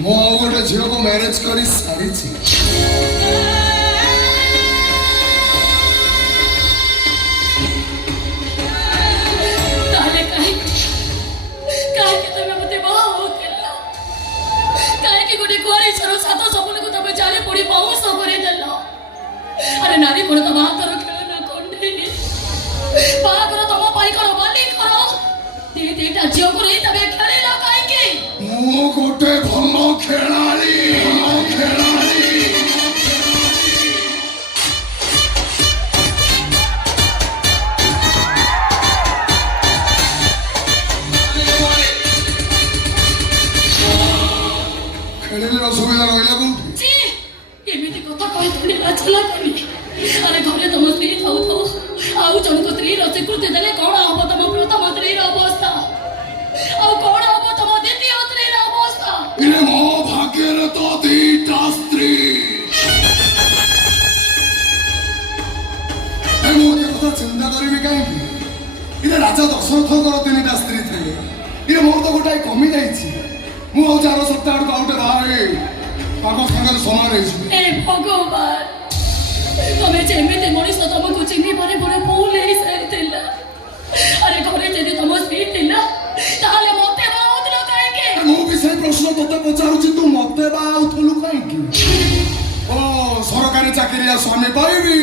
ମୁଁ ଆଉ ଗୋଟେ ଝିଅକୁ ମ୍ୟାରେଜ କରି ସାରିଛି। ତାହେଲେ କାହିଁକି ତମେ ମତେ ବାହା ହଉଥିଲ? କାହିଁକି ଗୋଟେ କୁଆରୀଛର ସାତ ସପନକୁ ତମେ ଚାଲି ପଡି ପାଉଁଶ କରିଦେଲ? ଆରେ ନାରୀ କଣ ତମ ହାତର ଖେଳ ନା କଣ୍ଡେଇ? ବାହାଘର ତମ ପାଇଁ କଣ ମାଲିକର? ଦିଟା ଝିଅକୁ ନେଇ ତମେ ଖେଳିଲ କାହିଁକି? ମୁଁ ଗୋଟେ ଭଲ ଖେଳାଳି। ଖେଳିଲେ ଅସୁବିଧା ରହିଲା କୋଉଠି? ଏମିତି କଥା କହିଥିଲି ଲାଜ ଲାଗୁନି? ଆରେ ଘରେ ତମ ସ୍ତ୍ରୀ ଥାଉ ଆଉ ଜଣଙ୍କ ସ୍ତ୍ରୀର ସ୍ୱୀକୃତି ଦେଲେ କଣ ହବ ତମ ପ୍ରଥମ ସ୍ତ୍ରୀର ଅବସ୍ଥା? ଆଉ କଣ ହବ ତମ ଦ୍ୱିତୀୟ ସ୍ତ୍ରୀର ଅବସ୍ଥା? ମୋ ଭାଗ୍ୟରେ ତ ଦିଟା ସ୍ତ୍ରୀ। ମୁଁ ଏ କଥା ଚିନ୍ତା କରିବି କାହିଁକି? ରାଜା ଦଶରଥଙ୍କର ତିନିଟା ସ୍ତ୍ରୀ ଥିଲେ। ମୋର ତ ଗୋଟାଏ କମି ଯାଇଛି। ମୁଁ ଆଉ 4 ସପ୍ତାହ ଆଡକୁ ଆଉ ଗୋଟେ ବାହା ହେଇ ତାଙ୍କ ସାଙ୍ଗରେ ସମାନ ହେଇଯିବି। ଏ ଭଗବାନ, ତମେ ଯେମିତି ମଣିଷ ତମକୁ ଚିହ୍ନିବାରେ ବଡ ଭୁଲ ହେଇସାରିଥିଲା। ଆରେ ଘରେ ଯଦି ତମ ସ୍ତ୍ରୀ ଥିଲା ତାହେଲେ ମତେ ବାହା ହଉଥିଲ କାହିଁକି? ମୁଁ ବି ସେଇ ପ୍ରଶ୍ନ ତତେ ପଚାରୁଛି, ତୁ ମତେ ବାହା ହଉଥିଲୁ କାହିଁକି? ଓ ସରକାରୀ ଚାକିରିଆ ସ୍ୱାମୀ ପାଇବି,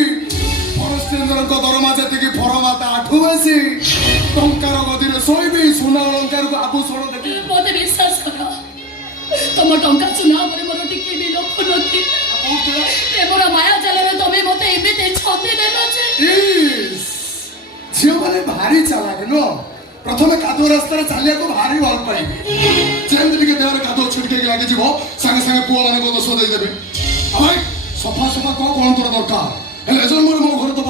ଫରେଷ୍ଟରଙ୍କ ଦରମା ଯେତିକି ଫରମା ତାଠୁ ବେଶୀ, ଟଙ୍କାର ଗଦିରେ ଶୋଇବି, ସୁନା ଅଳଙ୍କାରକୁ ଆଭୂଷଣ ଦେଖି। ମତେ ବିଶ୍ୱାସ କର, ତମ ଟଙ୍କା ସୁନା ଉପରେ ମୋର ଟିକେ ବି ଲୋଭ ନଥିଲା। ପ୍ରେମର ମାୟା ଜାଲରେ ତମେ ମତେ ଏମିତି ଛନ୍ଦି ଦେଲ ଯେ। ଝିଅମାନେ ଭାରି ଚାଲାକ ନୁହଁ? ପ୍ରଥମେ କାଦୁଅ ରାସ୍ତାରେ ଚାଲିବାକୁ ଭାରି ଭଲ ପାଇବେ। ଯେମିତି ଟିକେ ଦେହରେ କାଦୁଅ ଛିଟକେଇକି ଲାଗିଯିବ ସାଙ୍ଗେ ସାଙ୍ଗେ ପୁଅ ମାନଙ୍କୁ ଦୋଷ ଦେଇଦେବେ। ଭାଇ ସଫା କଣ ତୋର ଦରକାର? ହେଲେ ଜନ୍ମରେ ମୋ ଘରେ ତ